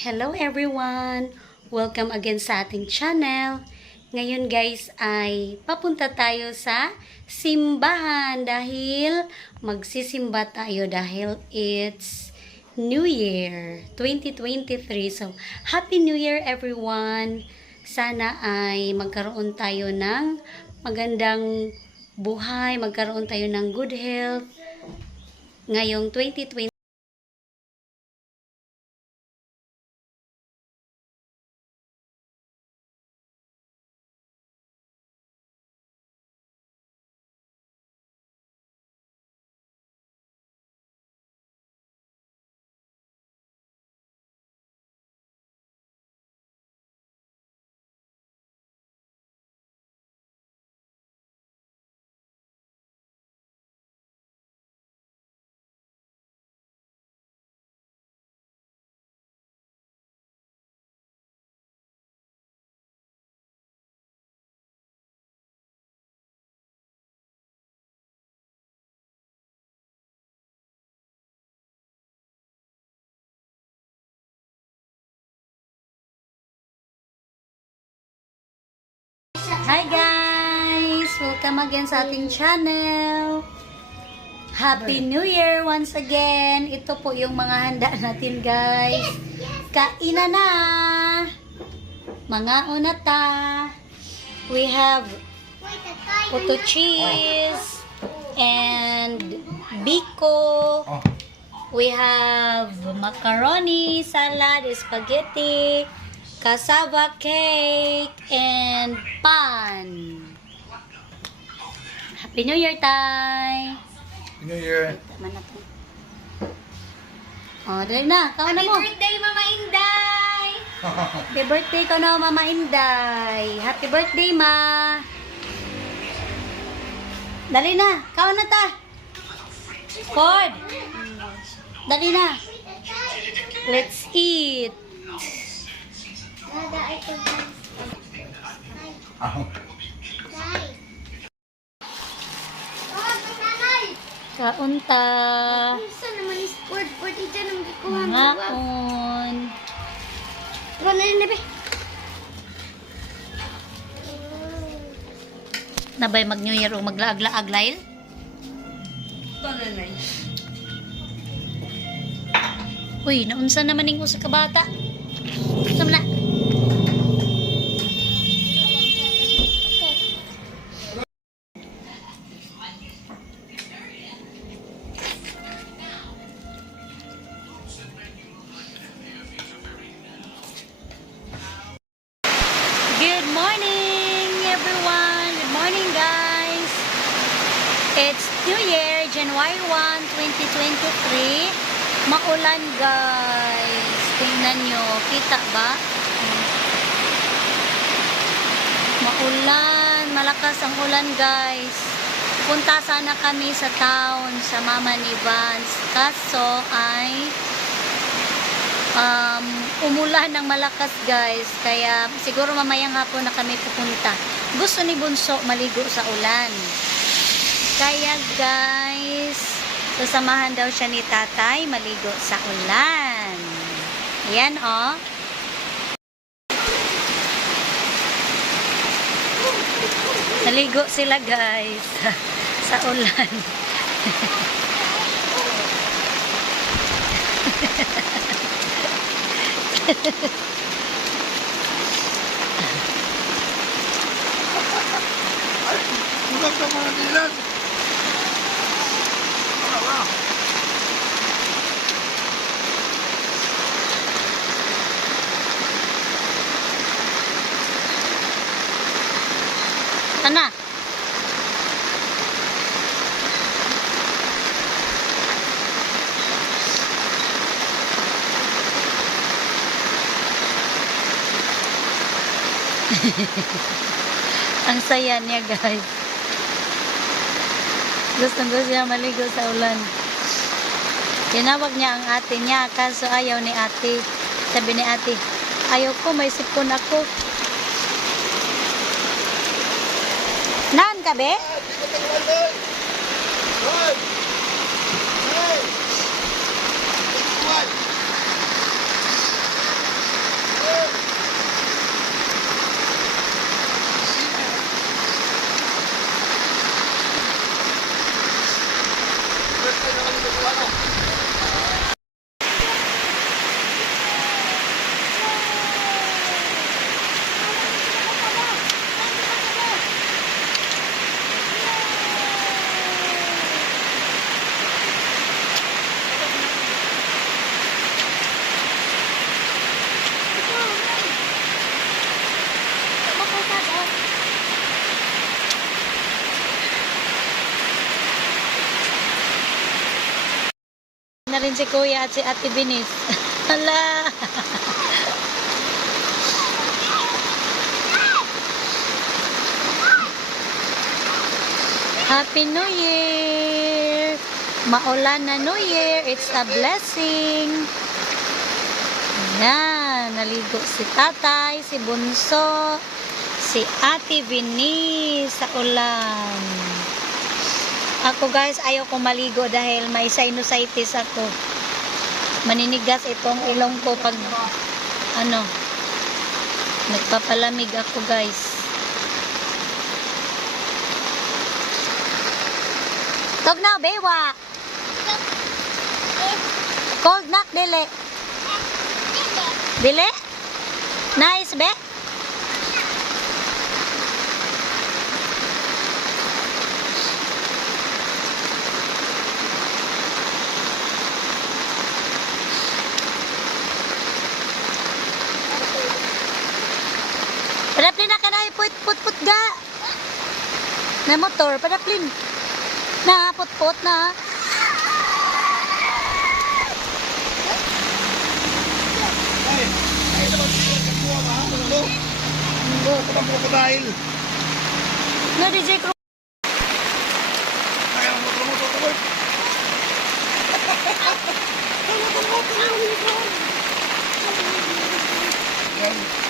Hello everyone! Welcome again sa ating channel. Ngayon guys ay papunta tayo sa simbahan dahil magsisimba tayo dahil it's New Year 2023. So, Happy New Year everyone! Sana ay magkaroon tayo ng magandang buhay, magkaroon tayo ng good health ngayong 2023. Hi guys! Welcome again sa ating channel. Happy New Year once again. Ito po yung mga handa natin guys. Kainan na! Mga unata. We have puto cheese and biko. We have macaroni, salad, spaghetti, cassava cake, and pan. Happy New Year, Tay! New Year. Tama na to. O, dali na. Kaon na mo. Happy birthday, Mama Inday! Happy birthday ko na, Mama Inday. Happy birthday, Ma. Dali na. Kaon na ta. Ford. Dali na. Let's eat. Nada, ito guys. Kaunta. Saan naman is word dito nang gikuha mo? Ngaon. Tara na rin, be. Nabay mag New Year o maglaag-laaglayl? Uy, naunsa naman ning usa ka bata. Sama na. Good morning everyone. Good morning guys. It's New Year, January 1, 2023. Maulan guys. Tingnan nyo. Kita ba? Maulan. Malakas ang ulan guys. Punta sana kami sa town sa mama ni Vance. Kaso ay umulan ng malakas guys. Kaya siguro mamayang hapon na kami pupunta. Gusto ni Bunso maligo sa ulan. Kaya guys, sasamahan daw siya ni tatay maligo sa ulan. Ayan oh. Naligo sila guys sa ulan. Tulog ka mga dilan. Ana. Ang saya niya guys. Gusto niya maligo sa ulan. Tinawag niya ang ate niya kaso ayaw ni ate. Sabi ni ate, ayaw ko, may sipon ako. Naan ka be? na rin si Kuya at si Ate Binis. Hala! Happy New Year! Maulan na New Year. It's a blessing. Ayan, naligo si tatay, si bunso, si Ate Vini sa ulan. Ako guys, ayaw ko maligo dahil may sinusitis ako. Maninigas itong ilong ko pag nagpapalamig ako guys. Tog na, bewa. Cold knock, dili. Dili? Nice, be? Padaplin na ka na, put ga. Na motor, padaplin. Na, put na. Ay, naman siya kakuha ka. Ano? Ito ang krokodil. Na, DJ Crew. Kaya ang motor-motor ka ba? Yan.